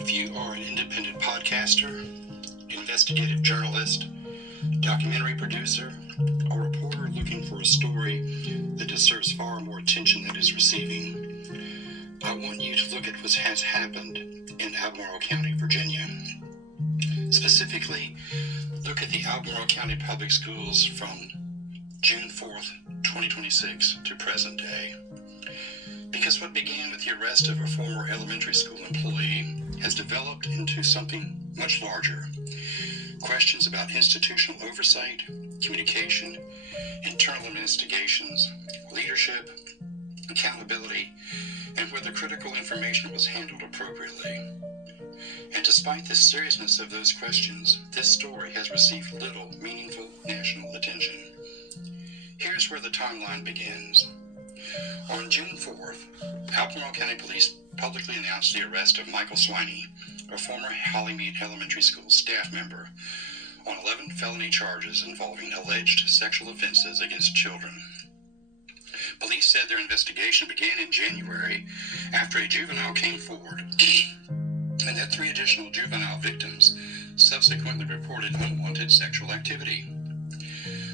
If you are an independent podcaster, investigative journalist, documentary producer, or reporter looking for a story that deserves far more attention than it is receiving, I want you to look at what has happened in Albemarle County, Virginia. Specifically, look at the Albemarle County Public Schools from June 4th, 2026 to present day. Because what began with the arrest of a former elementary school employee has developed into something much larger. Questions about institutional oversight, communication, internal investigations, leadership, accountability, and whether critical information was handled appropriately. And despite the seriousness of those questions, this story has received little meaningful national attention. Here's where the timeline begins. On June 4th, Albemarle County Police publicly announced the arrest of Michael Swiney, a former Hollymead Elementary School staff member, on 11 felony charges involving alleged sexual offenses against children. Police said their investigation began in January after a juvenile came forward, and that 3 additional juvenile victims subsequently reported unwanted sexual activity.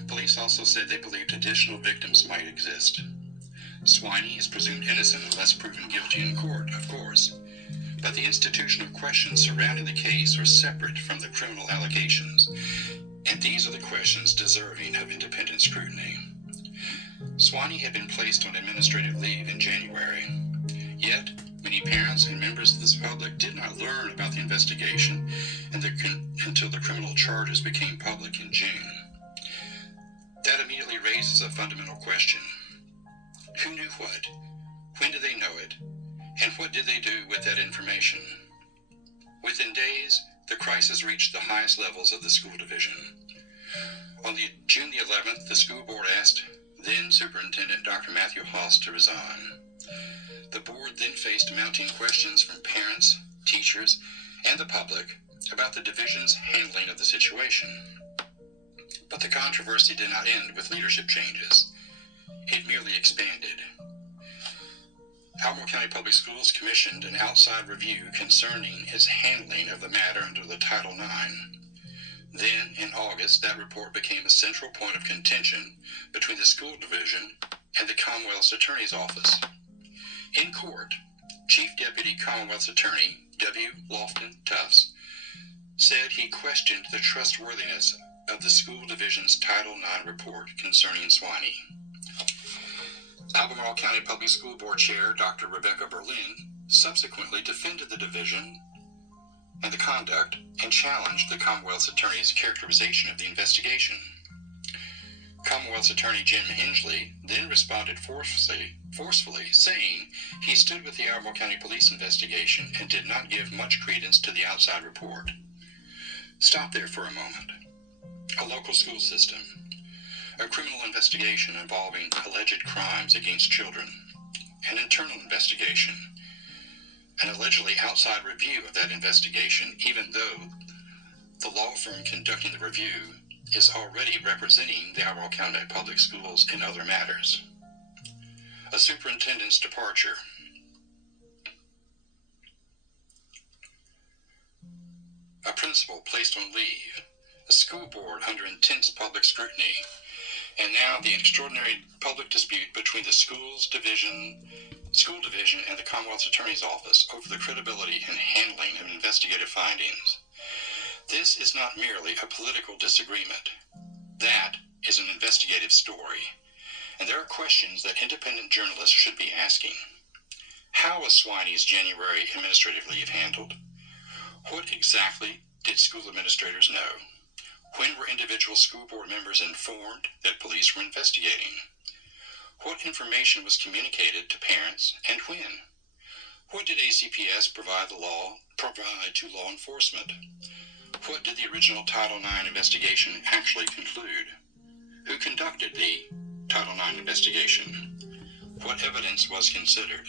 Police also said they believed additional victims might exist. Swiney is presumed innocent unless proven guilty in court, of course, but the institutional questions surrounding the case are separate from the criminal allegations, and these are the questions deserving of independent scrutiny. Swiney had been placed on administrative leave in January, yet many parents and members of the public did not learn about the investigation until the criminal charges became public in June. That immediately raises a fundamental question. Who knew what? When did they know it? And what did they do with that information? Within days, the crisis reached the highest levels of the school division. On June the 11th, the school board asked then Superintendent Dr. Matthew Haas to resign. The board then faced mounting questions from parents, teachers, and the public about the division's handling of the situation. But the controversy did not end with leadership changes. It merely expanded. Albemarle County Public Schools commissioned an outside review concerning its handling of the matter under the Title IX. Then, in August, that report became a central point of contention between the school division and the Commonwealth's Attorney's Office. In court, Chief Deputy Commonwealth's Attorney W. Lofton Tufts said he questioned the trustworthiness of the school division's Title IX report concerning Swiney. Albemarle County Public School Board Chair Dr. Rebecca Berlin subsequently defended the division and the conduct and challenged the Commonwealth's Attorney's characterization of the investigation. Commonwealth's Attorney Jim Hingley then responded forcefully, saying he stood with the Albemarle County Police investigation and did not give much credence to the outside report. Stop there for a moment. A local school system, a criminal investigation involving alleged crimes against children, an internal investigation, an allegedly outside review of that investigation, even though the law firm conducting the review is already representing the Albemarle County Public Schools in other matters. A superintendent's departure. A principal placed on leave. A school board under intense public scrutiny. And now the extraordinary public dispute between the school division and the Commonwealth's Attorney's Office over the credibility and handling of investigative findings. This is not merely a political disagreement. That is an investigative story. And there are questions that independent journalists should be asking. How was Swiney's January administrative leave handled? What exactly did school administrators know? When were individual school board members informed that police were investigating? What information was communicated to parents and when? What did ACPS provide to law enforcement? What did the original Title IX investigation actually conclude? Who conducted the Title IX investigation? What evidence was considered?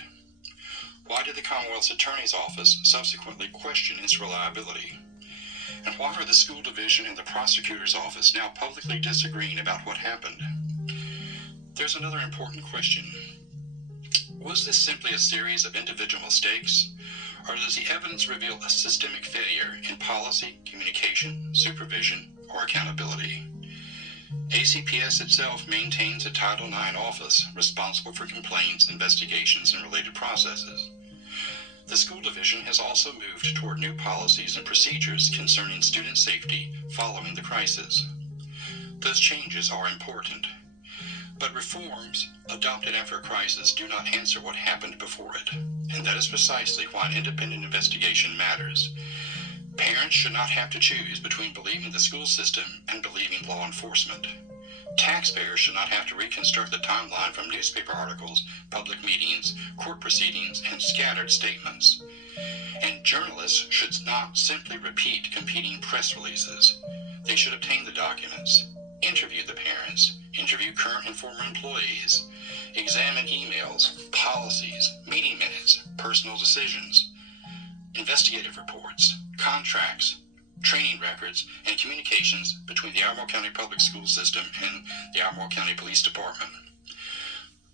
Why did the Commonwealth's Attorney's Office subsequently question its reliability? And why are the school division and the prosecutor's office now publicly disagreeing about what happened? There's another important question. Was this simply a series of individual mistakes, or does the evidence reveal a systemic failure in policy, communication, supervision, or accountability? ACPS itself maintains a Title IX office responsible for complaints, investigations, and related processes. The school division has also moved toward new policies and procedures concerning student safety following the crisis. Those changes are important, but reforms adopted after a crisis do not answer what happened before it, and that is precisely why an independent investigation matters. Parents should not have to choose between believing the school system and believing law enforcement. Taxpayers should not have to reconstruct the timeline from newspaper articles, public meetings, court proceedings, and scattered statements. And journalists should not simply repeat competing press releases. They should obtain the documents, interview the parents, interview current and former employees, examine emails, policies, meeting minutes, personal decisions, investigative reports, contracts, training records, and communications between the Albemarle County Public School System and the Albemarle County Police Department.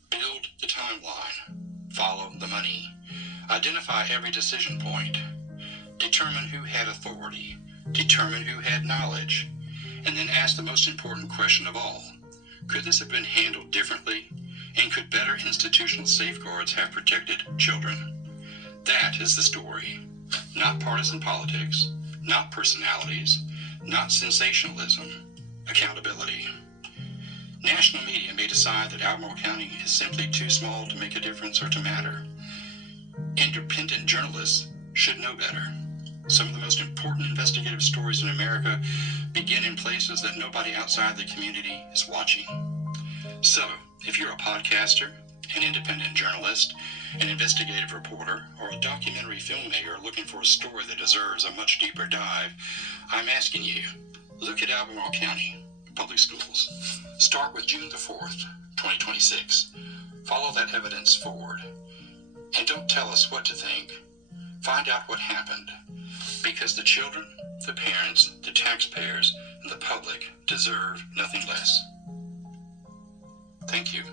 Build the timeline. Follow the money. Identify every decision point. Determine who had authority. Determine who had knowledge. And then ask the most important question of all. Could this have been handled differently? And could better institutional safeguards have protected children? That is the story. Not partisan politics, not personalities, not sensationalism, accountability. National media may decide that Albemarle County is simply too small to make a difference or to matter. Independent journalists should know better. Some of the most important investigative stories in America begin in places that nobody outside the community is watching. So, if you're a podcaster, an independent journalist, an investigative reporter, or a documentary filmmaker looking for a story that deserves a much deeper dive, I'm asking you, look at Albemarle County Public Schools. Start with June the 4th, 2026. Follow that evidence forward. And don't tell us what to think. Find out what happened. Because the children, the parents, the taxpayers, and the public deserve nothing less. Thank you.